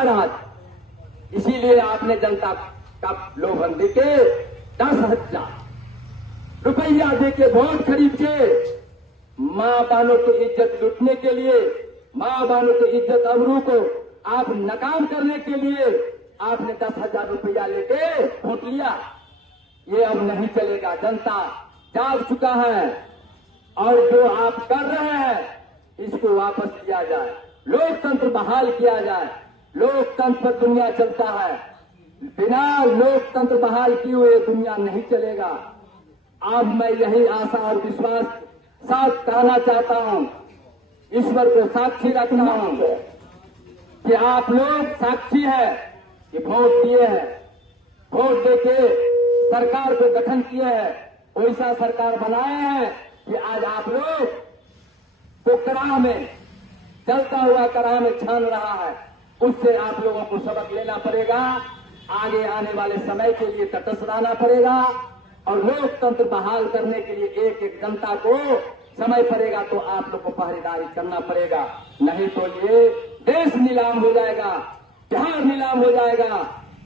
महाराज। इसीलिए आपने जनता का लोभन देके 10,000 रुपया देके वोट खरीद के मां बानों की इज्जत लूटने के लिए, मां बानों की इज्जत अबरू को आप नाकाम करने के लिए आपने 10,000 रुपया लेके वोट लिया। ये अब नहीं चलेगा। जनता जाग चुका है और जो आप कर रहे हैं इसको वापस लिया जाए, लोकतंत्र बहाल किया जाए। लोकतंत्र पर दुनिया चलता है, बिना लोकतंत्र बहाल किए हुए दुनिया नहीं चलेगा। अब मैं यही आशा और विश्वास साथ कहना चाहता हूं, ईश्वर को साक्षी रखना हूं कि आप लोग साक्षी है कि वोट दिए हैं, वोट देके सरकार को गठन किए हैं, वैसा सरकार बनाए हैं कि आज आप लोग को कराह में चलता हुआ कराह में छान रहा है। उससे आप लोगों को सबक लेना पड़ेगा। आगे आने वाले समय के लिए तटस्थ रहना पड़ेगा और लोकतंत्र बहाल करने के लिए एक एक जनता को समय पड़ेगा तो आप लोग को पहरेदारी करना पड़ेगा। नहीं तो ये देश नीलाम हो जाएगा, बिहार नीलाम हो जाएगा।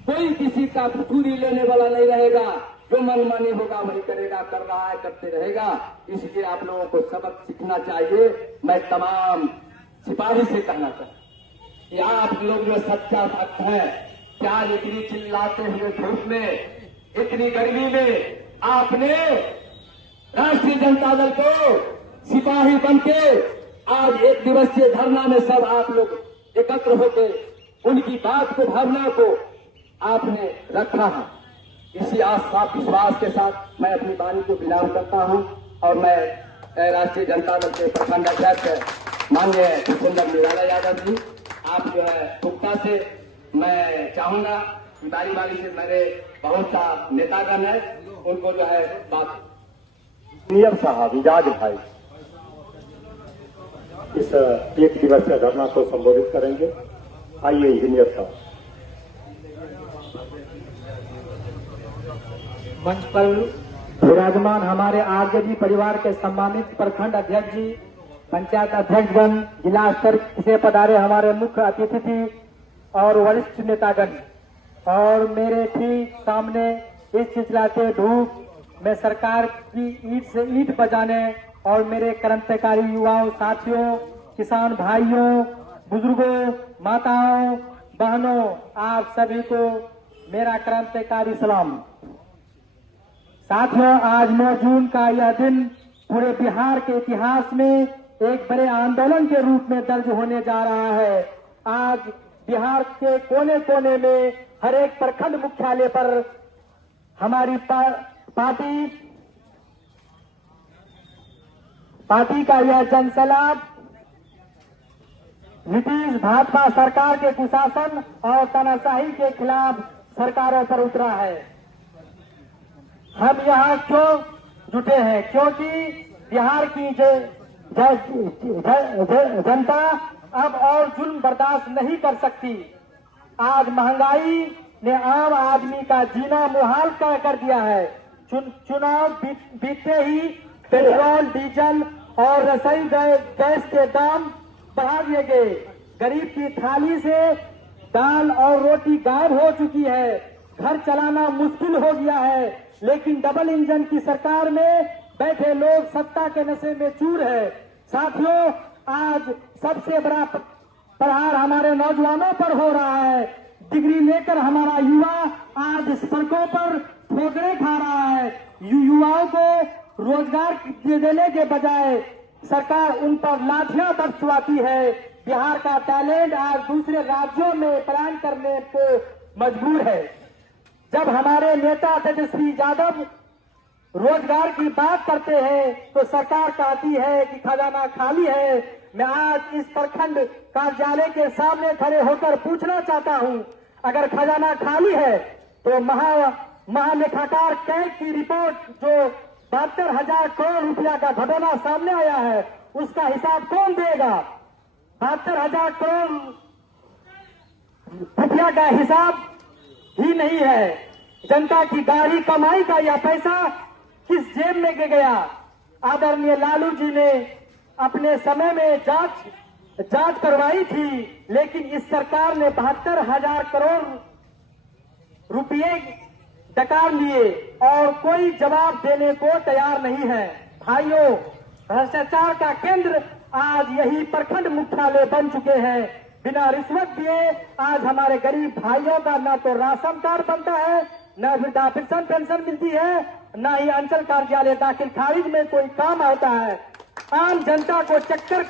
कोई किसी का चूरी लेने वाला नहीं रहेगा। जो मनमानी होगा वही करेगा, कर रहा है, करते रहेगा। इसलिए आप लोगों को सबक सीखना चाहिए। मैं तमाम सिपाही से कहना चाहता हूं कि आप लोग जो सच्चा भक्त है, क्या इतनी चिल्लाते हुए धूप में, इतनी गर्मी में आपने राष्ट्रीय जनता दल को सिपाही बनके आज एक दिवसीय धरना में सब आप लोग एकत्र होकर उनकी बात को, भावना को आपने रखा है। इसी आस्था विश्वास के साथ मैं अपनी वाणी को विराम करता हूं और मैं राष्ट्रीय जनता दल के प्रखंड अध्यक्ष माननीय भूपेंद्र निराला यादव जी, आप जो है पुख्ता से मैं चाहूंगा कि बारी बारी से मेरे बहुत सा नेतागण है उनको जो है बात। इंजीनियर साहब इजाज भाई इस एक दिवसीय धरना को संबोधित करेंगे। आइए इंजीनियर साहब। मंच पर विराजमान हमारे आरजेडी परिवार के सम्मानित प्रखंड अध्यक्ष जी, पंचायत अध्यक्षगण, जिला स्तर से पधारे हमारे मुख्य अतिथि थी और वरिष्ठ नेतागण, और मेरे ठीक सामने इस चिलचिलाते धूप में सरकार की ईंट से ईंट बजाने और मेरे क्रांतिकारी युवाओं साथियों, किसान भाइयों, बुजुर्गों, माताओं, बहनों, आप सभी को मेरा क्रांतिकारी सलाम। साथियों, आज 9 जून का यह दिन पूरे बिहार के इतिहास में एक बड़े आंदोलन के रूप में दर्ज होने जा रहा है। आज बिहार के कोने कोने में हर एक प्रखंड मुख्यालय पर हमारी पार्टी का यह जनसैलाब नीतीश भाजपा सरकार के कुशासन और तानाशाही के खिलाफ सरकारों पर उतरा है। हम यहाँ क्यों जुटे हैं? क्योंकि बिहार की जनता अब और जुल्म बर्दाश्त नहीं कर सकती। आज महंगाई ने आम आदमी का जीना मुहाल कर दिया है। चुनाव बीतते ही पेट्रोल, डीजल और रसोई गैस के दाम बढ़ा दिए गए। गरीब की थाली से दाल और रोटी गायब हो चुकी है। घर चलाना मुश्किल हो गया है। लेकिन डबल इंजन की सरकार में बैठे लोग सत्ता के नशे में चूर है। साथियों, आज सबसे बड़ा प्रहार हमारे नौजवानों पर हो रहा है। डिग्री लेकर हमारा युवा आज सड़कों पर ठोकरे खा रहा है। युवाओं को रोजगार देने के बजाय सरकार उन पर लाठियां बरसवाती है। बिहार का टैलेंट आज दूसरे राज्यों में पलायन करने को मजबूर है। जब हमारे नेता तेजस्वी यादव रोजगार की बात करते हैं तो सरकार कहती है कि खजाना खाली है। मैं आज इस प्रखंड कार्यालय के सामने खड़े होकर पूछना चाहता हूं, अगर खजाना खाली है तो महालेखाकार कैग की रिपोर्ट जो 72,000 करोड़ रुपया का घटना सामने आया है, उसका हिसाब कौन देगा? 72,000 करोड़ रुपया का हिसाब ही नहीं है। जनता की गाढ़ी कमाई का यह पैसा किस जेब में गया? आदरणीय लालू जी ने अपने समय में जांच जांच करवाई थी, लेकिन इस सरकार ने 72,000 करोड़ रुपये डकार लिए और कोई जवाब देने को तैयार नहीं है। भाइयों, भ्रष्टाचार का केंद्र आज यही प्रखंड मुख्यालय बन चुके हैं। बिना रिश्वत दिए आज हमारे गरीब भाइयों का ना तो राशन कार्ड बनता है, न वृद्धा पेंशन मिलती है, न ही अंचल कार्यालय दाखिल खारिज में कोई काम आता है। आम जनता को चक्कर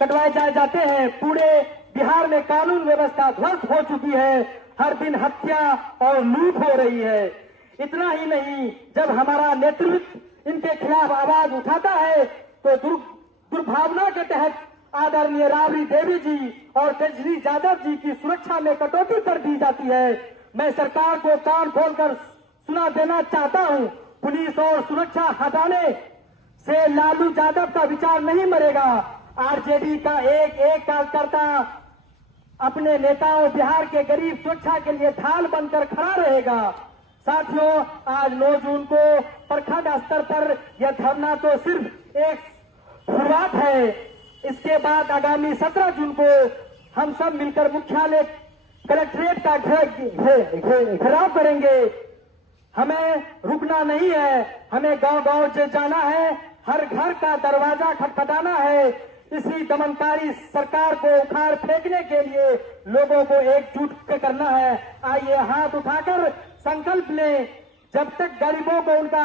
कटवाए जाते हैं। पूरे बिहार में कानून व्यवस्था ध्वस्त हो चुकी है। हर दिन हत्या और लूट हो रही है। इतना ही नहीं, जब हमारा नेतृत्व इनके खिलाफ आवाज उठाता है तो दुर्भावना के तहत आदरणीय राबड़ी देवी जी और तेजस्वी यादव जी की सुरक्षा में कटौती कर दी जाती है। मैं सरकार को कान खोलकर सुना देना चाहता हूं, पुलिस और सुरक्षा हटाने से लालू यादव का विचार नहीं मरेगा। आरजेडी का एक एक कार्यकर्ता अपने नेताओं बिहार के गरीब सुरक्षा के लिए ढाल बनकर खड़ा रहेगा। साथियों, आज 9 जून को प्रखंड स्तर पर यह धरना तो सिर्फ एक शुरुआत है। इसके बाद आगामी 17 जून को हम सब मिलकर मुख्यालय कलेक्ट्रेट का घेराव करेंगे। हमें रुकना नहीं है, हमें गांव-गांव से जाना है, हर घर का दरवाजा खटखटाना है। इसी दमनकारी सरकार को उखाड़ फेंकने के लिए लोगों को एकजुट करना है। आइए हाथ उठाकर संकल्प लें, जब तक गरीबों को उनका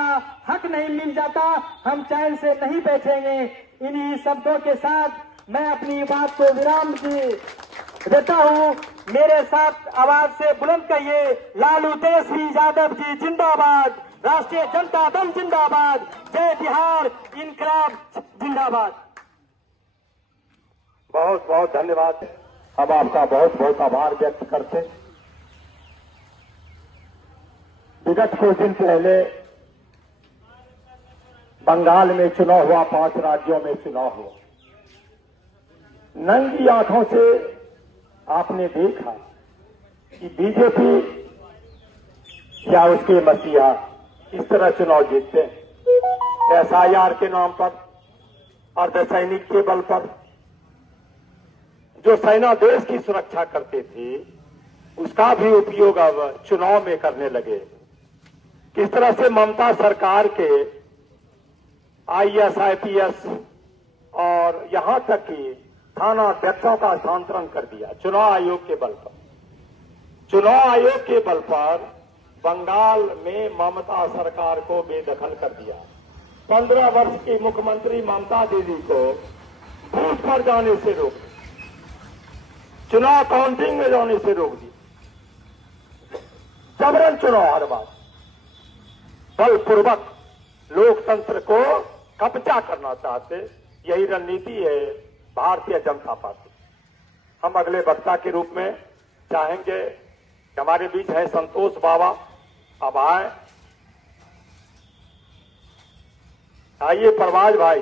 हक नहीं मिल जाता हम चैन से नहीं बैठेंगे। इन्हीं शब्दों के साथ मैं अपनी बात को विराम देता हूं। मेरे साथ आवाज से बुलंद कहिए, लालू तेजस्वी यादव जी जिंदाबाद, राष्ट्रीय जनता दल जिंदाबाद, जय बिहार, इनकलाब जिंदाबाद। बहुत बहुत धन्यवाद। हम आपका बहुत बहुत आभार व्यक्त करते। विगत कुछ दिन पहले बंगाल में चुनाव हुआ, 5 राज्यों में चुनाव हुआ। नंगी आंखों से आपने देखा कि बीजेपी या उसके मसीहा इस तरह चुनाव जीतते हैं। एसआईआर के नाम पर, अर्धसैनिक के बल पर जो सेना देश की सुरक्षा करते थे, उसका भी उपयोग अब चुनाव में करने लगे। किस तरह से ममता सरकार के आईएएस, आईपीएस और यहां तक कि थाना अध्यक्षों का स्थानांतरण कर दिया चुनाव आयोग के बल पर। चुनाव आयोग के बल पर बंगाल में ममता सरकार को बेदखल कर दिया। 15 वर्ष की मुख्यमंत्री ममता दीदी को बूथ पर जाने से रोक दिया, चुनाव काउंटिंग में जाने से रोक दी। जबरन चुनाव हर बार बलपूर्वक लोकतंत्र को कब्जा करना चाहते। यही रणनीति है भारतीय जनता पार्टी। हम अगले वक्ता के रूप में चाहेंगे कि हमारे बीच है संतोष बाबा, अब आइए परवाज भाई।